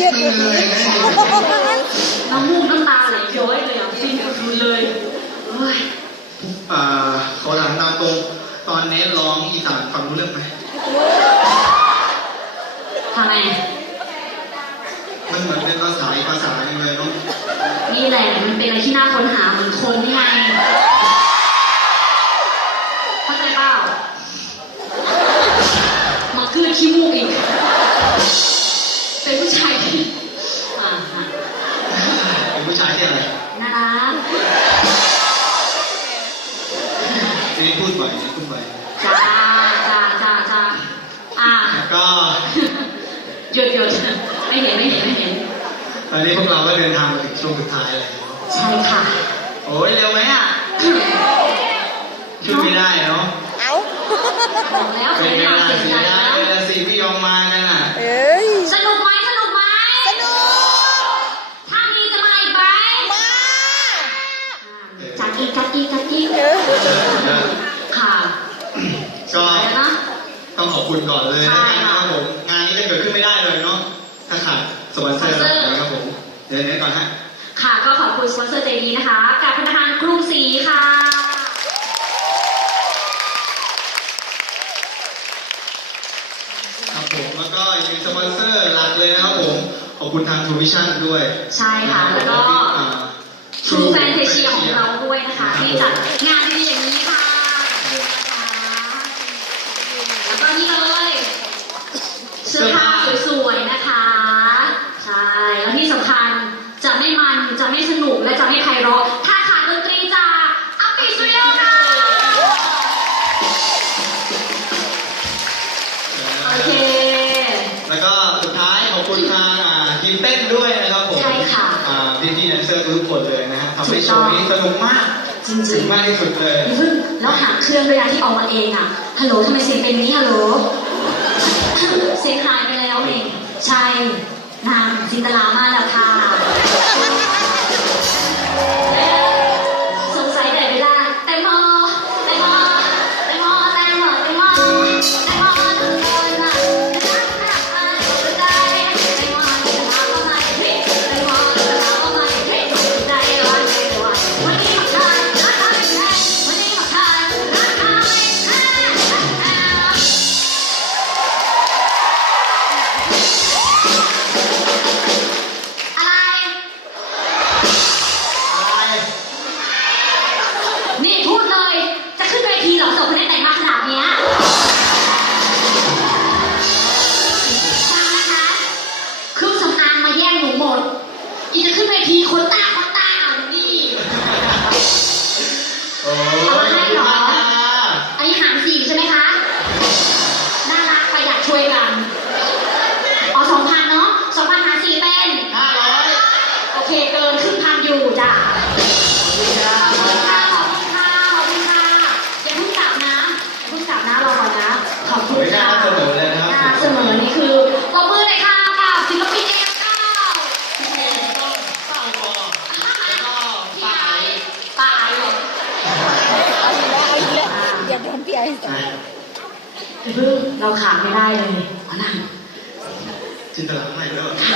ยืดอยู่นี้น้ำมูกน้ำตาไหลย้อยเลยอะฟินสุดๆเลยเฮ้ยอ่าขอถามตามตรงตอนเน้นร้องอีสานฟังรู้เรื่องไหมทำไงมันเหมือนเป็นภาษาอีกภาษาหนึ่งเลยเนาะนี่แหละมันเป็นอะไรที่น่าค้นหาเหมือนคนนี่ไงเข้าใจเปล่ามาคือขี้มูกอีก ทีนี้พูดบ่อยทีนี้พูดบ่อยจ้าจ้าจ้าจ้าอ่าแล้วก็หยุดหยุดไม่เห็นไม่เห็นไม่เห็นตอนนี้พวกเราก็เดินทางมาถึงช่วงสุดท้ายแล้วใช่ค่ะ โอ้ยเร็วไหมอะช่วยไม่ได้เนาะเอาบอกแล้วเป็เสีนยเวงดังลาเสียงเสียดังดายนะเวลาสี่ไม่ยอมมากันอะ เอ้ย สนุกไหมสนุกไหม สนุก ถ้ามีจะมาอีกไหม มา จัดอีกจัดอีกจัดอีก เออ ค่ะ ก็ อะไรนะ ต้องขอบ คุณก่อนเลยใช่นะคค่ะรับผม งานนี้จะเกิดขึ้นไม่ได้เลยเนาะ ถ้าขาดสปอนเซอร์นะครับผม เดี๋ยวนี้ก่อนฮะ ค่ะ ก็ขอบคุณสปอนเซอร์ใจดีนะคะ กับธนาคารกรุงศรีค่ะครับผมแล้วก็ยังมีสปอนเซอร์หลักเลยนะครับผม ขอบคุณทางทูวิชั่นด้วย ใช่ค่ะ แล้วก็อ่าทรูแฟนเทเชียของเราด้วยนะคะ ที่จัดงาน มเต้นด้วยนะครับผมใช่ค่ะอ่าพี่พี่ๆแดนเซอร์ทุกคนเลยนะฮะทำให้โชว์นี้สนุกมากจริงๆถึงมากที่สุดเลยอย่าเพิ่งแล้วหางเครื่องด้วยนะที่เอามาเองอะ ฮัลโหลทำไมเสียงเป็นอย่างนี้ฮัลโหล เสียงหายไปแล้วเอง ใช่นางจินตลามาแล้วค่ะ เคเกินครึ่งพันอยู่จ้ะขอบคุณค่ะขอบคุณค่ะขอบคุณค่ะอย่าเพิ่งกลับนะอย่าเพิ่งกลับนะรอก่อนนะขอบคุณวยงาค่ะมเสมอเลยนะครับน่าเสมอนี่คือตบมือเลยค่ะกับศิลปินเอฟเก้าพี่ไอป้าไอเลยอาอีกเอาอีกแล้วอย่าโดนพี่ไอ้ต่อย่าเพิ่งเราขาดไม่ได้เลยขอนั่งจินตลาให้แล้วนี่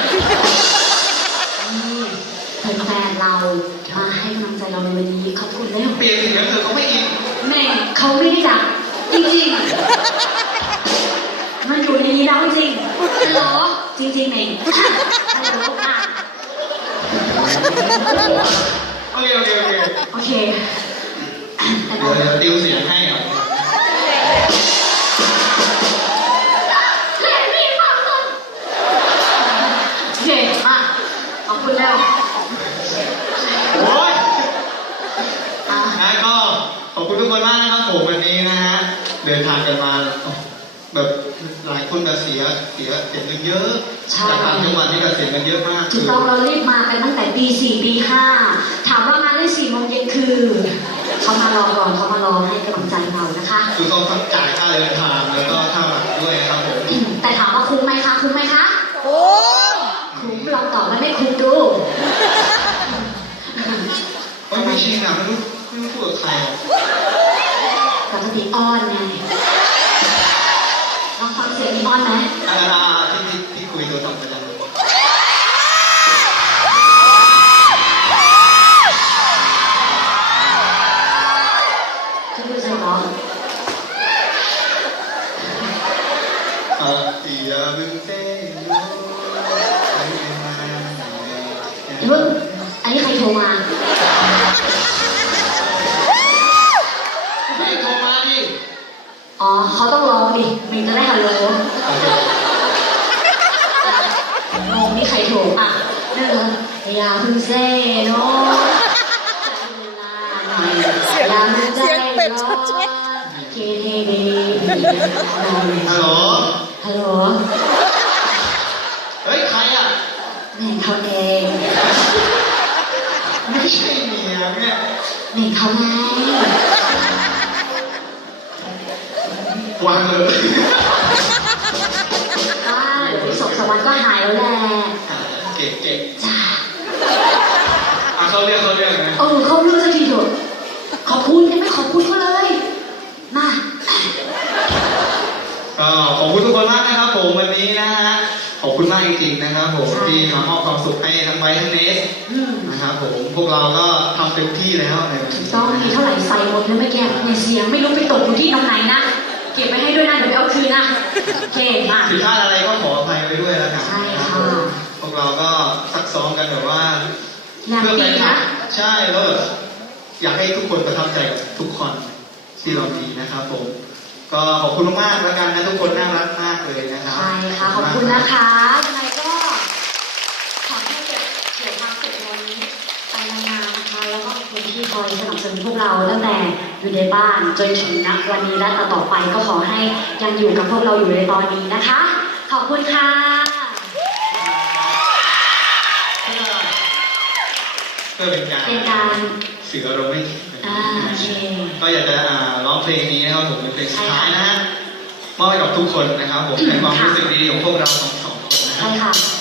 แฟนๆเรามาให้กำลังใจเราในวันนี้ขอบคุณเลยเปลี่ยนเสียงเธอเขาไม่อินแม่เขาไม่ได้ดักจริงๆมันอยู่ในนี้แล้วจริงฮัลโหลจริงๆเองฮัลโหลอะโอเคโอเคโอเคโอเคแต่เดี๋ยวเดี๋ยวติวเสียงให้ก่อน เสียเสียเสียเงินเยอะจากต่างจังหวัดนี่ก็เสียเงินเยอะมากถูกต้องเรารีบมากันตั้งแต่ปีสี่ปีห้าถามว่างานเล่นสี่โมงเย็นคือเขามารอก่อนเขามารอให้กำลังใจเรานะคะ คือเขาต้องจ่ายค่าเดินทางแล้วก็ค่าบัตรด้วยนะครับผมแต่ถามว่าคุ้มไหมคะคุ้มไหมคะโอ้คุ้มลองตอบว่าไม่คุ้มดูไม่ไม่ชินอะไม่รู้ไม่รู้พูดกับใครอะ บ้ไหมอ่าที่ที่คุยโทรศัพท์กันยังคือใช่หรออ่าอีอาบิเต้ยูเพิ่งอันนี้ใครโทรมาไม่โทรมาดิ อ๋อเขาต้องรอดิ มันจะได้ฮัลโหล อย่าเพึ่งเซ่เนาะใช้เวลาหน่อยอย่าเพึ่งใจร้อนเคเทดีฮัลโหล ฮัลโหลเฮ้ย ใครอะแม่เขาเองไม่ใช่เมียเนี่ยแม่เขาไงวางเลยอ่าเดี๋ยวอีกสองสามวันก็หายแล้วแหละอ่าเก่งเก่งจ้าอะ เขาเรียกเขาเรียกนะเออเขารู้สักทีเถอะขอบคุณยังไม่ขอบคุณเขาเลย มาก็ขอบคุณทุกคนมากนะครับผมวันนี้นะฮะขอบคุณมากจริงๆนะครับผมที่มามอบความสุขให้ทั้งไบร์ททั้งเนสอืมนะครับผมพวกเราก็ทำเต็มที่แล้วในวันถูนี้กต้องมีเท่าไหร่ใส่หมดเลยเมื่อกี้ในเสียงไม่รู้ไปตกอยู่ที่ตรงไหนนะเก็บไว้ให้ด้วยนะเดี๋ยวไปเอาคืนนะโอเคมาผิดพลาดอะไรก็ขออภัยไว้ด้วยแล้วกันใช่ค่ะรับผมพวกเราก็ซักซ้อมกันแบบว่า อยากเพื่อตีแฟนคลันะบใช่แล้วแบบอยากให้ทุกคนประทับใจกับทุกคนที่เรามีนะครับผม ก็ขอบคุณมากๆแล้วกันนะทุกคนน่ารักมากเลยนะครับใช่ค่ะขอบคุณนะคะยังไงก็ขอให้เกิดเกี่ยวความสุขในวันนี้ไปนานๆนะคะแล้วก็ขอบคุณที่คอยสนับสนุนพวกเราตั้งแต่อยู่ในบ้านจนถึงณวันนี้และต่อๆไปก็ขอให้ยังอยู่กับพวกเราอยู่ในตอนนี้นะคะ ขอบคุณค่ะ พื่อเป็นการเป็นการสื่ออารมณ์ให้อ่าโอเคก็อยากจะอ่าร้องเพลงนี้นะครับผมเป็นเพลงสุดท้ายใช่ค่ะนะฮะมอบให้กับทุกคนนะครับผมในความรู้สึกดีๆของพวกเราสองสองคนนะคใช่รับค่ะ